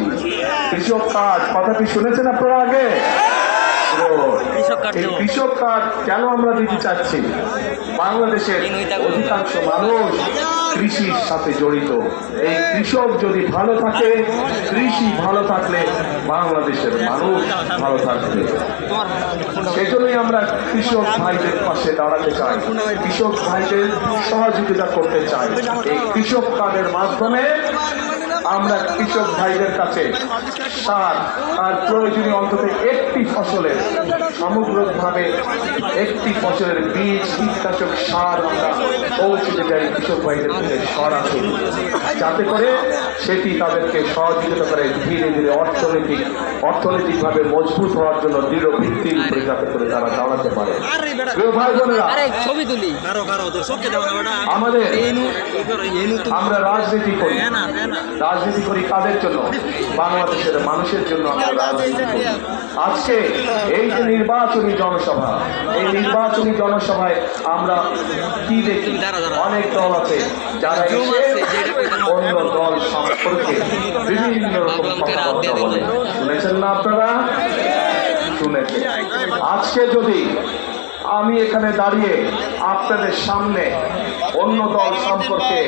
চাচ্ছি। কৃষক কার্ড কথাটি শুনেছেন আপনারা আগে? কৃষক কার্ড কেন আমরা দিতে চাচ্ছি? বাংলাদেশের অধিকাংশ মানুষ কৃষির সাথে জড়িত। এই কৃষক যদি ভালো থাকে, কৃষি ভালো থাকলে বাংলাদেশের মানুষ ভালো থাকবে। সেজন্যই আমরা কৃষক ভাইদের পাশে দাঁড়াতে চাই, কৃষক ভাইদের সহযোগিতা করতে চাই। এই কৃষক কার্ডের মাধ্যমে আমরা কৃষক ভাইদের কাছে সার আর প্রয়োজনীয় অন্তত একটি ফসলের সামগ্রিকভাবে একটি ফসলের বীজ, কীটনাশক, সার আমরা পৌঁছে দিতে চাই কৃষক ভাইদের কাছে সরাসরি, যাতে করে সেটি তাদেরকে সহযোগিতা করে ধীরে ধীরে অর্থনৈতিকভাবে মজবুত হওয়ার জন্য দৃঢ় ভিত্তির উপরে যাতে করে তারা দাঁড়াতে পারে। ভাই বোনেরা, আমাদের আমরা রাজনীতি করি, রাজনীতি করি কাদের জন্য? বাংলাদেশের মানুষের জন্য আমরা রাজনীতি করি। আজকে এই যে নির্বাচনী জনসভা, এই নির্বাচনী জনসভায় আমরা কি দেখি? অনেক দল আছে যারা অন্য দল সম্পর্কে বিভিন্ন রকম কথাবার্তা বলে। শুনেছেন না আপনারা? শুনেছেন। আজকে যদি আমি এখানে দাঁড়িয়ে আপনাদের সামনে অন্য দল সম্পর্কে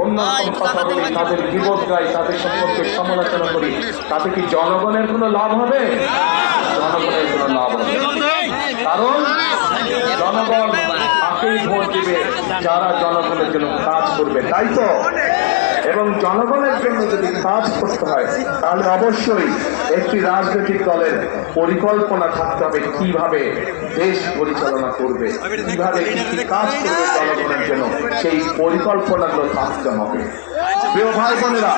অন্য কথা বলি, তাদের বিপদ গাই, তাদের সম্পর্কে সমালোচনা করি, তাতে কি জনগণের কোনো লাভ হবে? জনগণের কোনো লাভ হবে? কারণ জনগণ তাকেই ভোট দিবে যারা জনগণের জন্য কাজ করবে, তাই তো? এবং জনগণের জন্য যদি কাজ করতে হয় তাহলে অবশ্যই একটি রাজনৈতিক দলের পরিকল্পনা থাকতে হবে, কিভাবে দেশ পরিচালনা করবে, কিভাবে কি কাজ করবে জনগণের জন্য, সেই পরিকল্পনাগুলো থাকতে হবে। প্রিয় ভাই বোনেরা,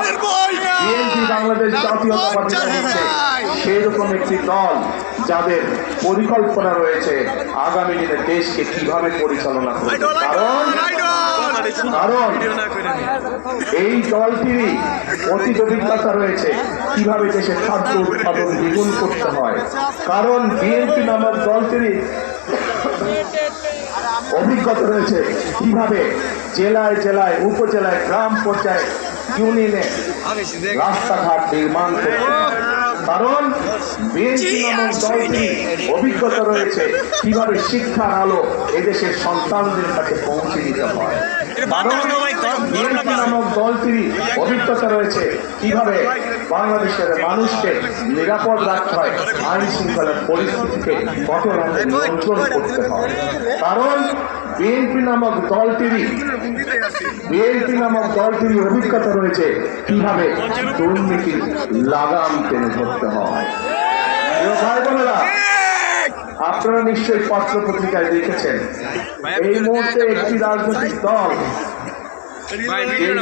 বিএনপি বাংলাদেশ জাতীয়তাবাদী হচ্ছে সেরকম একটি দল যাদের পরিকল্পনা রয়েছে আগামী দিনে দেশকে কিভাবে পরিচালনা করবে। কারণ এই দলটিরই অতীত অভিজ্ঞতা রয়েছে কিভাবে দেশের খাদ্য উৎপাদন দ্বিগুণ করতে হয়। কারণ বিএনপি নামক দলটিরই অভিজ্ঞতা রয়েছে কিভাবে জেলায় জেলায়, উপজেলায়, গ্রাম পর্যায়ে, ইউনিয়নে রাস্তাঘাট নির্মাণ করতে হয়। কারণ বিএনপি নামক দলটির অভিজ্ঞতা রয়েছে কিভাবে শিক্ষার আলো এদেশের সন্তানদের কাছে পৌঁছে দিতে হয়। কারণ বিএনপি নামক দলটির অভিজ্ঞতা রয়েছে কিভাবে বাংলাদেশের মানুষকে নিরাপদ রাখতে হয়, আইন শৃঙ্খলার পরিস্থিতিকে কঠোর হাতে নিয়ন্ত্রণ করতে হয়। কারণ বিএনপি নামক দলটির অভিজ্ঞতা রয়েছে কিভাবে দুর্নীতির লাগাম টেনে ধরতে হয়। ভাই বোনেরা, আপনারা নিশ্চয়ই পত্র পত্রিকায় দেখেছেন এই মুহূর্তে একটি রাজনৈতিক দল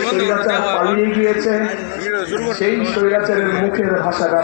স্বৈরাচার পালিয়ে গিয়েছে, সেই স্বৈরাচারের মুখের ভাষাটা